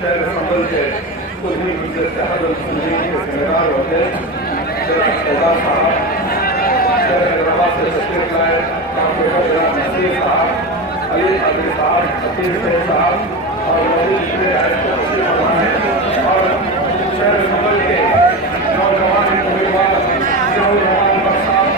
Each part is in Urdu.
شہر سنبھل کے کچھ بھی اتحاد المسلمین کے ذمہ دار ہوتے جناب شہزاد صاحب، شہر حیدرآباد سے تشریف لائے ڈاکٹر جناب نصیر صاحب، علی قادری صاحب، حفیظ شیخ صاحب اور موجود تشریف فرما ہے اور شہر سنبھل کے نوجوان امیدوار نوجوان برسات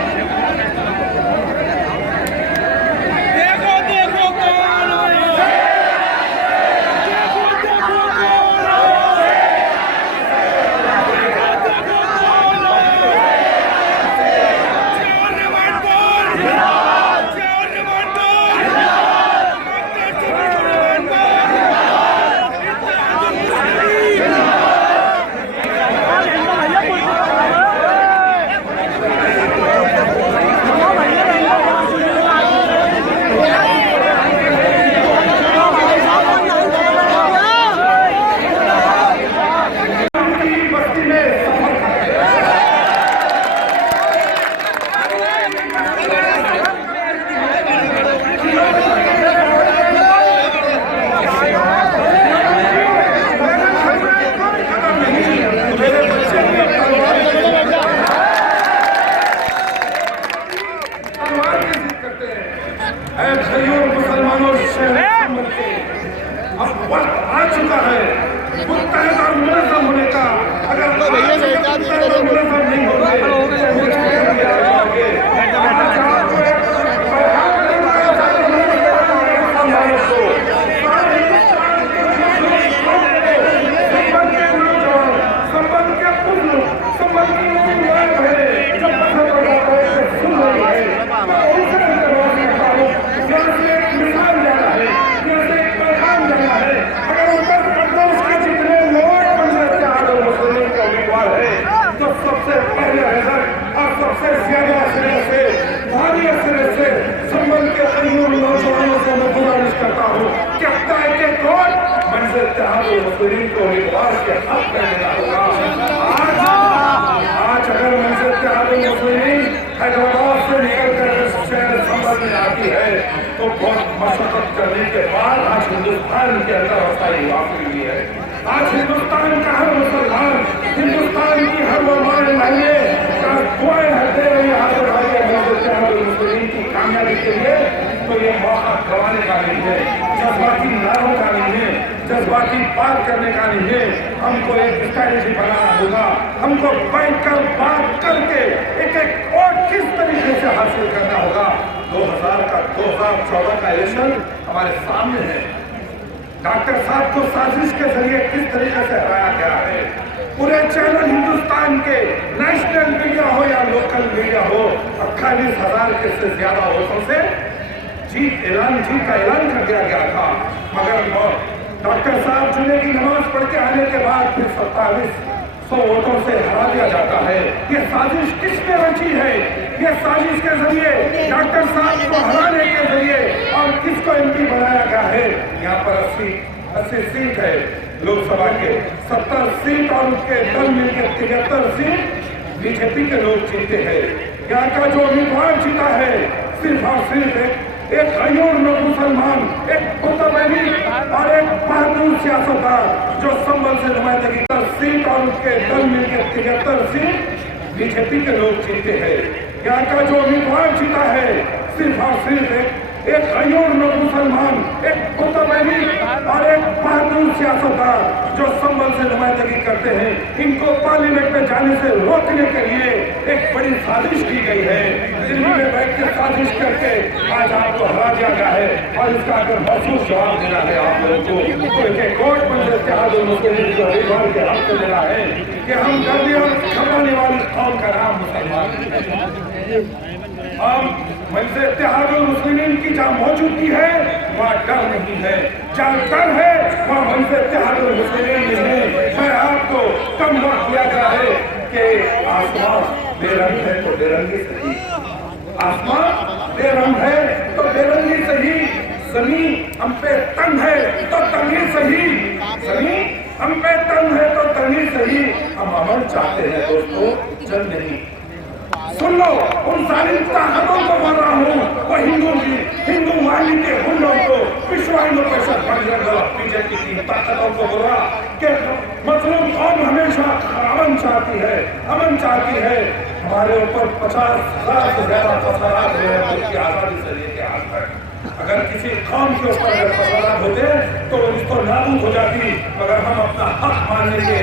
حیدرآباد سے نکل کر شہر سنبھل میں آتی ہے تو بہت مشقت کرنے کے بعد آج ہندوستان کے اندر رسائی واقعی ہوئی ہے. آج ہندوستان کا ہر مسلمان، ہندوستان کی ہر وہ مائیں دعائیں دے رہی ہے کی کامیابی کے لیے. تو یہ موقع گنوانے کا نہیں ہے، جذباتی نعروں کا نہیں ہے، جذباتی بات کرنے کا نہیں ہے. ہم کو ایک اسٹریٹجی بنانا ہوگا، ہم کو بیٹھ کر بات کر کے ایک اور کس طریقے سے حاصل کرنا ہوگا. 2014 کا الیکشن ہمارے سامنے ہے. ڈاکٹر صاحب کو سازش کے ذریعے کس طریقے سے ہرایا گیا ہے. پورے چینل ہندوستان کے نیشنل میڈیا ہو یا لوکل میڈیا ہو 28,000 کے سے زیادہ ووٹوں سے جیت کا اعلان کر دیا گیا تھا. مگر ڈاکٹر صاحب جمعے کی نماز پڑھ کے آنے کے بعد پھر 2700 ووٹوں سے ہرا دیا جاتا ہے. یہ سازش کس نے رچی ہے؟ یہ سازش کے ذریعے ڈاکٹر صاحب کو ہرانے کے ذریعے اور کس کو ایم پی بنایا گیا ہے. یہاں پر 80 سیٹ ہے لوک سبھا کے، 70 سیٹ اور اس کے دل مل کے 73 سیٹ بی جے پی کے لوگ جیتے ہیں. یہاں کا جو امیدوار جیتا ہے صرف اور صرف ایک غیور مسلمان، ایک قطب علی اور ایک بہادر سیاستدار جو سنبھل سے نمائندگی 10 سیٹ اور اس کے دل مل کے 73 سیٹ بی جے پی کے لوگ جیتے ہیں. یہاں کا جو امیدوار جیتا ہے صرف اور صرف ایک غیور مسلمان، ایک قطب علی اور ایک بہادر سیاستدار جو سنبھل سے نمائندگی کرتے ہیں. ان کو پارلیمنٹ میں جانے سے روکنے کے لیے ایک بڑی سازش کی گئی ہے. دلی میں بیٹھ کے سازش کر کے آج آپ کو ہرا دیا گیا ہے اور اس کا اگر محسوس جواب دینا ہے آپ لوگوں کو تو ایک کوٹ پر اتحاد المسلمین کو ریوار کے حق کو دینا ہے کہ ہم گردی اور کھپانے والی قوم کا نام مسلمان. ہم مجلس اتحاد المسلمین کی جہاں موجودگی ہے وہاں ڈر نہیں ہے، جہاں ڈر ہے وہاں مجلس اتحاد المسلمین نہیں ہے. میں آپ کو کم وقت دیا گیا ہے کہ آسمان بے رنگ ہے تو بے رنگی صحیح، آسمان بے رنگ ہے تو بے رنگی صحیح، زمین ہم پہ تنگ ہے تو تنگی صحیح، زمین ہم پہ تنگ ہے تو تنگی صحیح. ہم امن چاہتے ہیں دوستو، جنگ نہیں. سن لو، ان ظالم طاقتوں کو مر رہا ہوں، وہ ہندو مالی کے ہنڈوں کو پشوائی میں پیسہ پڑ جائے گا. نیچے کی تین طاقتوں کو بولا کہ مظلوم قوم ہمیشہ امن چاہتی ہے، امن چاہتی ہے۔ ہمارے اوپر 50,000 سے زیادہ فسادات ہوئے ہیں ملک کی آزادی سے لے کے آج تک۔ اگر کسی قوم کے اوپر اگر فسادات ہوتے تو اس کو نابود ہو جاتی، مگر ہم اپنا حق ماننے کے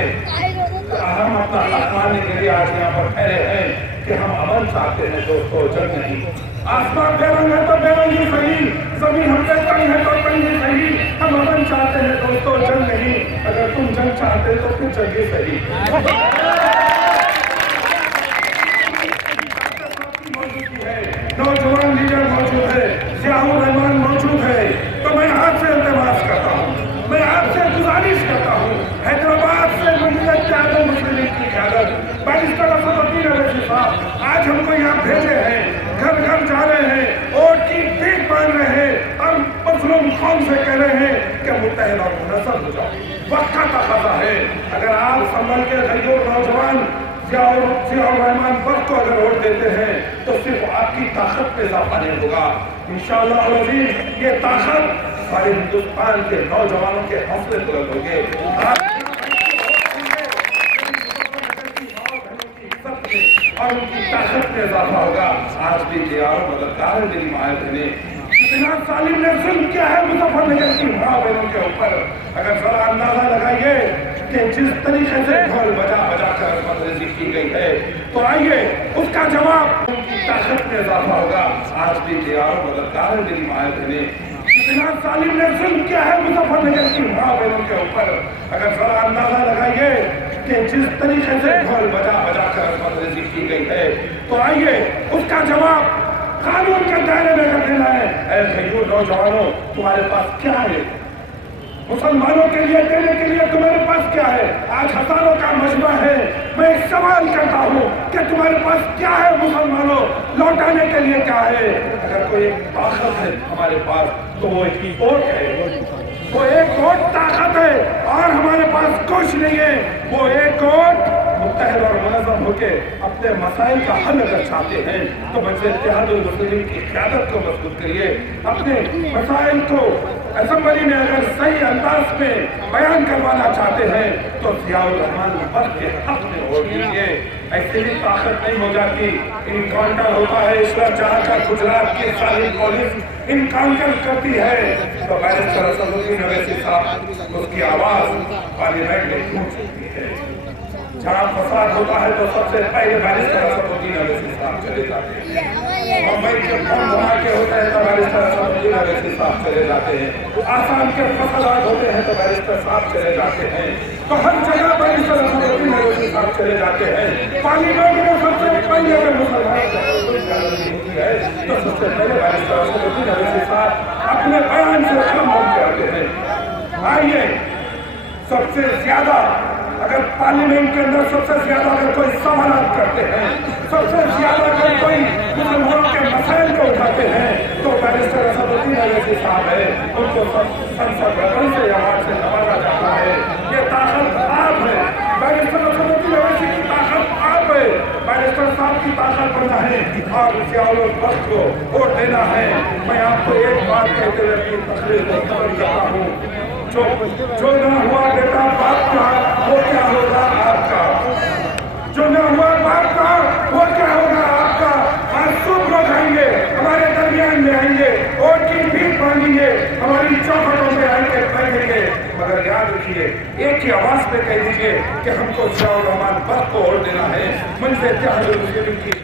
لیے آج یہاں پر ٹھہرے ہیں کہ ہم امن چاہتے ہیں دوستو، جنگ نہیں۔ آسمان بے رنگ ہے تو بے رنگ ہی صحیح، زمین ہم پہ تنگ ہے تو تنگ ہی صحیح، ہم امن چاہتے ہیں دوستو، جنگ نہیں۔ اگر تم جنگ چاہتے تو پھر جنگ ہی صحیح۔ نوجوان لیڈر موجود ہے، ضیاء الرحمان موجود ہے، تو میں آپ سے التماس کرتا ہوں، میں آپ سے گزارش کرتا ہوں، حیدرآباد سے ملت جہاد مسلم لیگ کی قیادت بیرسٹر اسد الدین اویسی صاحب آج ہم کو یہاں بھیجے ہیں، گھر گھر جا رہے ہیں، ووٹ کی بھیک مانگ رہے ہیں، ہم مظلوم قوم سے کہہ رہے ہیں کہ متحد اور منظم ہو جاؤ، وقت کا تقاضا ہے۔ اگر آپ سنبھل کے غیور نوجوان ضیاء الرحمان وقت کو اگر ووٹ دیتے ہیں تو صرف آپ کی طاقت میں اضافہ نہیں ہوگا، انشاءاللہ العزیز یہ طاقت سارے ہندوستان کے نوجوانوں کے حوصلے بلند ہوں گے، اور ان کی طاقت میں اضافہ ہوگا۔ آج بھی دیار مددگار میری مائیں بہنیں، اتنا سالم نے ظلم کیا ہے مظفر نگر کی ماں بہنوں کے اوپر، اگر ذرا اندازہ لگائیے کہ جس طریقے سے ڈھول بجا بجا کر مدرسے کی گئی ہے، تو آئیے اس کا جواب ان کی طاقت میں اضافہ ہوگا۔ آج بھی دیار مددگار میری مائیں بہنیں، اتنا سالم نے ظلم کیا ہے مظفر نگر کی ماں بہنوں کے اوپر، اگر ذرا اندازہ لگائیے کہ جس طریقے سے ڈھول بجا بجا کر مدرسے کی گئی ہے، تو آئیے اس کا جواب قانون کے دائرے میں کر دینا ہے۔ اے غیور نوجوانوں، تمہارے پاس کیا ہے؟ مسلمانوں کے لیے دینے کے لیے تمہارے پاس کیا ہے؟ آج ہزاروں کا مجمع ہے، میں سوال کرتا ہوں کہ تمہارے پاس کیا ہے مسلمانوں؟ لوٹانے کے لیے کیا ہے؟ اگر کوئی ایک طاقت ہے ہمارے پاس تو وہ ایک ووٹ ہے، وہ ایک ووٹ طاقت ہے، اور ہمارے پاس کچھ نہیں ہے۔ وہ ایک ووٹ متحد اور منظم ہو کے اپنے مسائل کا حل اگر چاہتے ہیں تو مجلس اتحاد المسلمین کی قیادت کو مضبوط کریے، اپنے مسائل کو اسمبلی میں اگر صحیح انداز میں بیان کروانا چاہتے ہیں تو ضیاء الرحمان وقت کے حق میں ووٹ دیجیے۔ ایسے ہی طاقت نہیں ہو جاتی، انکاؤنٹر ہوتا ہے، اسلام جہاں کا گجرات کی ساری پولیس انکاؤنٹر کرتی ہے تو بیرسٹر اسد الدین اویسی صاحب اس کی آواز پارلیمنٹ میں گونج اٹھتی ہے۔ جہاں فساد ہوتا ہے تو سب سے پہلے بیرسٹر اسد الدین اویسی صاحب چلے جاتے ہیں، ممبئی کے بم دھماکے ہوتے ہیں تو بیرسٹر اسد الدین اویسی صاحب چلے جاتے ہیں، آسام کے فسادات ہوتے ہیں تو بیرسٹر صاحب چلے جاتے ہیں، تو ہر جگہ بیرسٹر اسد الدین اویسی صاحب چلے جاتے ہیں۔ پارلیمنٹ میں سب سے پہلے اگر مسلمانوں کو کوئی غلطی ہوتی ہے تو سب سے پہلے بیرسٹر اسد الدین اویسی صاحب اپنے بیان سے خم کرتے ہیں۔ آئیے سب سے زیادہ اگر پارلیمنٹ کے اندر سب سے زیادہ اگر کوئی سوالات کرتے ہیں، سب سے زیادہ اگر کوئی مسلمانوں کے مسائل کو اٹھاتے ہیں تو بیرسٹر اسد الدین اویسی صاحب ہے، ان کو سنسد رتن سے ایوارڈ سے نوازا جاتا ہے۔ یہ طاقت آپ ہے، بیرسٹر اسد الدین اویسی کی طاقت آپ ہے، بیرسٹر صاحب کی طاقت بننا ہے اور ضیاء الوقت کو ووٹ دینا ہے۔ میں آپ کو ایک بات کہتے ہوئے اپنی تقریر کو ختم کرتا ہوں، جو نہ ہوا بیٹا باپ کا وہ کیا ہوگا آپ کا، جو نہ ہوا باپ کا وہ کیا ہوگا آپ کا۔ آج صبح لوگ آئیں گے، ہمارے درمیان میں آئیں گے، ووٹ کی بھیک مانگیں گے، ہماری چوکھٹوں میں آئیں گے، بیٹھیں گے، مگر یاد رکھیے ایک ہی آواز پہ کہہ دیجیے کہ ہم کو ضیاء الرحمان وقت کو ووٹ دینا ہے۔ مجلس اتحاد المسلمین کی